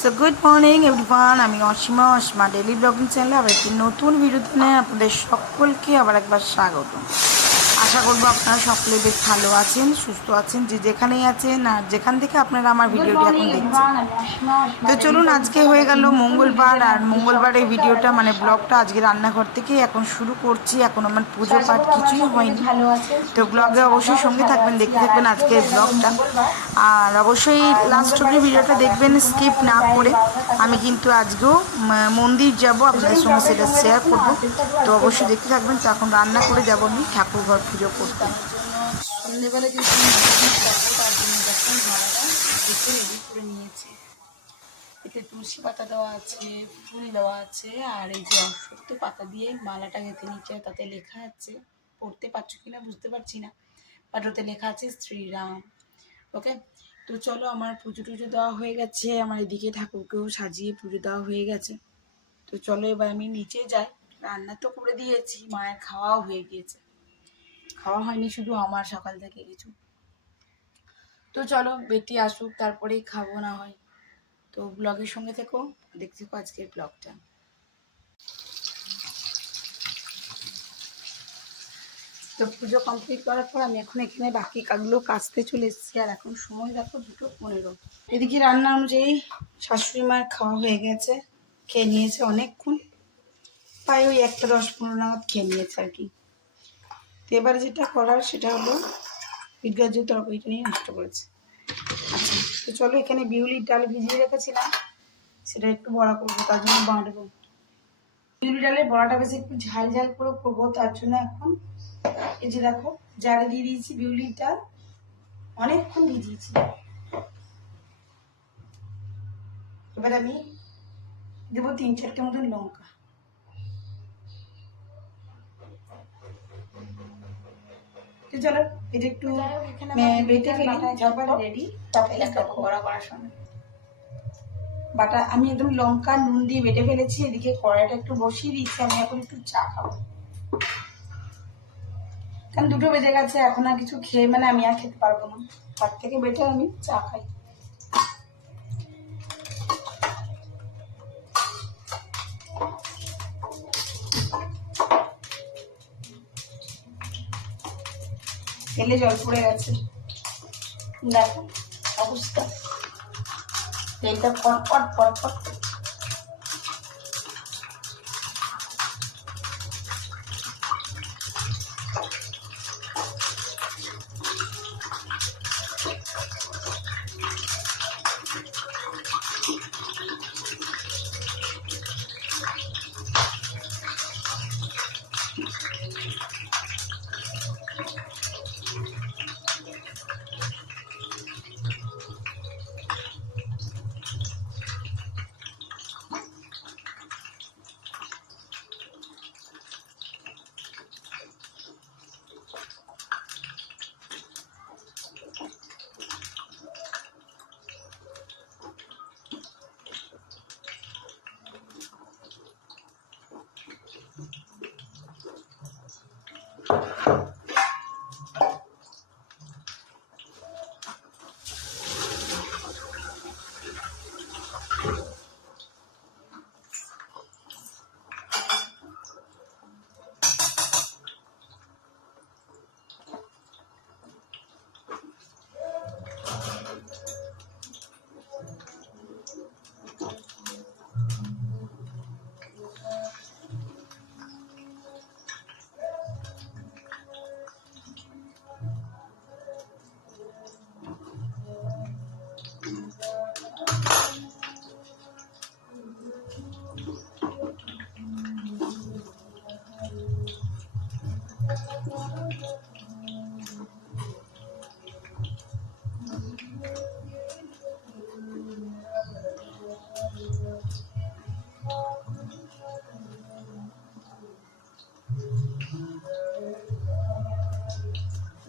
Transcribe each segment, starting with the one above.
So good morning everyone, আমি Asima daily blogging চ্যানেলে আবার একটি নতুন ভিডিওতে নিয়ে আপনাদের সকলকে আবার একবার স্বাগত। আশা করবো আপনারা সকলে বেশ ভালো আছেন, সুস্থ আছেন, যে যেখানেই আছেন আর যেখান থেকে আপনারা আমার ভিডিওটি এখন দেখছেন। তো চলুন, আজকে হয়ে গেল মঙ্গলবার, আর মঙ্গলবারের ভিডিওটা মানে ব্লগটা আজকে রান্নাঘর থেকেই এখন শুরু করছি। এখন আমার পুজো পাঠ কিছুই হয়নি, তো ব্লগে অবশ্যই সঙ্গে থাকবেন, দেখতে থাকবেন আজকের ব্লগটা। আর অবশ্যই লাস্ট অবধি ভিডিওটা দেখবেন স্কিপ না করে। আমি কিন্তু আজকেও মন্দির যাব, আপনাদের সঙ্গে সেটা শেয়ার করব, তো অবশ্যই দেখতে থাকবেন। তো এখন রান্না করে যাবো আমি ঠাকুর ঘর পুজো করতে। সন্ধ্যেবেলা কিন্তু তার জন্য দেখুন মালাটা দেখে রেডি করে নিয়েছি। এতে তুলসী পাতা দেওয়া আছে, ফুল দেওয়া আছে, আর এই যে অশ্বত্থ পাতা দিয়ে মালাটা গেঁথে নিচে, তাতে লেখা আছে, পড়তে পারছো কিনা বুঝতে পারছি না, বাট ওতে লেখা আছে শ্রীরাম। ওকে, তো চলো, আমার পুজো টুজো দেওয়া হয়ে গেছে, আমার এদিকে ঠাকুরকেও সাজিয়ে পুজো দেওয়া হয়ে গেছে। তো চলো এবার আমি নিচে যাই। রান্না তো করে দিয়েছি, মায়ের খাওয়াও হয়ে গিয়েছে, খাওয়া হয়নি শুধু আমার সকাল থেকে কিছু। তো চলো বেটি আসুক, তারপরেই খাবো না হয়। তো ব্লগের সঙ্গে থেকো, দেখতে থাকো আজকের ব্লগটা। তো পুজো কমপ্লিট করার পর আমি এখন এখানে বাকি কাজগুলো কাচতে চলে এসেছি, আর এখন সময় দেখো 2:15। এদিকে রান্না অনুযায়ী শাশুড়ি মায়ের খাওয়া হয়ে গেছে, খেয়ে নিয়েছে অনেকক্ষণ, প্রায় ওই 1:10-15 নাগাদ খেয়ে নিয়েছে আর কি। তো এবারে যেটা করার সেটা হলো পিঠ গাজর তরকারিটা নিয়ে নষ্ট করেছে। আচ্ছা, তো চলো, এখানে বিউলির ডাল ভিজিয়ে রেখেছিলাম, সেটা একটু বড়া করবো, তার জন্য বাঁটবো। বিউলি ডালের বড়াটা বেশি একটু ঝাল ঝাল করে করবো, তার জন্য এখন এই যে দেখো জারে দিয়ে দিয়েছি বিউলির ডাল, অনেকক্ষণ ভিজিয়েছি। এবার আমি দেবো 3-4টে মতন লঙ্কা। তো চলো এটা একটু বেটে ফেলি, ঝটপট রেডি বড়া করার সময়। বাটা আমি একদম লঙ্কা নুন দিয়ে বেটে ফেলেছি। এদিকে কড়াইটা একটু বসিয়ে দিয়েছি, আমি এখন একটু চা খাবো, কারণ 2টো বেজে গেছে, এখন আর কিছু খেয়ে মানে আমি আর খেতে পারবো না, তার থেকে বেটার আমি চা খাই। তেলে জল পড়ে গেছে, দেখো অবস্থা, তেলটা পটপট পটপট।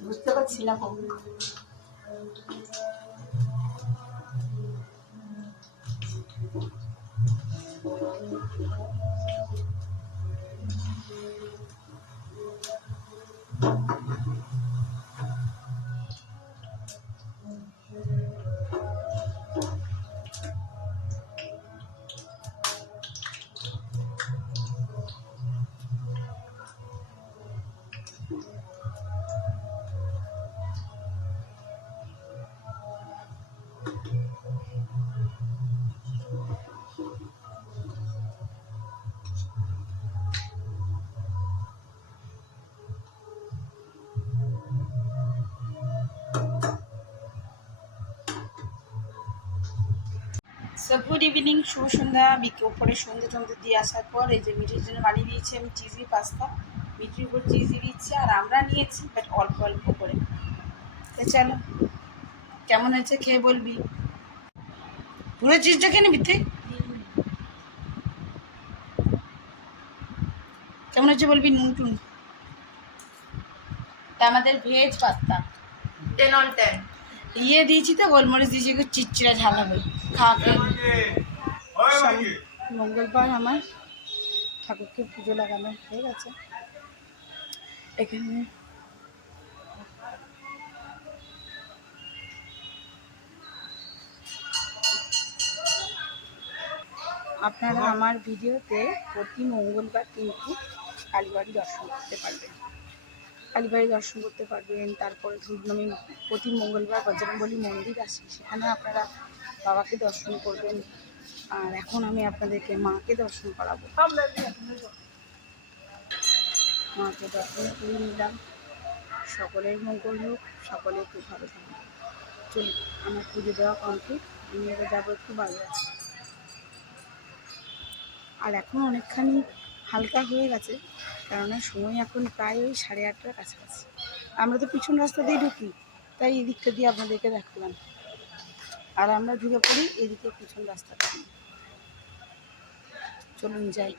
বুঝতে পারছি না কখন সো গুড ইভিনিং, শুভ সন্ধ্যা। উপরে সন্ধ্যে টন্ধে দিয়ে আসার পর এই যে মিঠির জন্য বানিয়ে দিয়েছি আমি চিজি পাস্তা। মিঠির উপর চিজি দিচ্ছি আর আমরা নিয়েছি বাট অল্প অল্প করে। তো চলো, কেমন হয়েছে খেয়ে বলবি। পুরো চিজটা খেয়ে নিবি তুই? কেমন হচ্ছে বলবি, নুন টুন। তা আমাদের ভেজ পাস্তা 10 on 10। ইয়ে দিয়েছি তো, গোলমরিচ দিয়েছি, একটু চিটচিড়া ঝাল হবে। খাওয়া খেয়ে মঙ্গলবার আমার ঠাকুরকে পুজো লাগানো হয়ে গেছে। এখানে আপনারা আমার ভিডিওতে প্রতি মঙ্গলবার কিন্তু কালীবাড়ি দর্শন করতে পারবেন। কালীবাড়ি দর্শন করতে পারবেন। তারপরে আমি প্রতি মঙ্গলবার বজরংবলী মন্দির আসি, সেখানে আপনারা বাবাকে দর্শন করবেন। আর এখন আমি আপনাদেরকে মাকে দর্শন করাবো। মাকে দর্শন করে নিলাম। সকলের মঙ্গল হোক, সকলে একটু ভালো থাকুন। চলুন, আমার পুজো দেওয়া কমপ্লিট। আমি এবার যাবো একটু বাজার। আর এখন অনেকখানি হালকা হয়ে গেছে, কেননা সময় এখন প্রায় ওই 8:30টার কাছাকাছি। আমরা তো পিছন রাস্তা দিয়ে ঢুকি, তাই এদিকটা দিয়ে আপনাদেরকে দেখালাম। আর আমরা ঢুকে পড়ি এদিকে পিছন রাস্তাটা দিয়ে। চলুন যাই।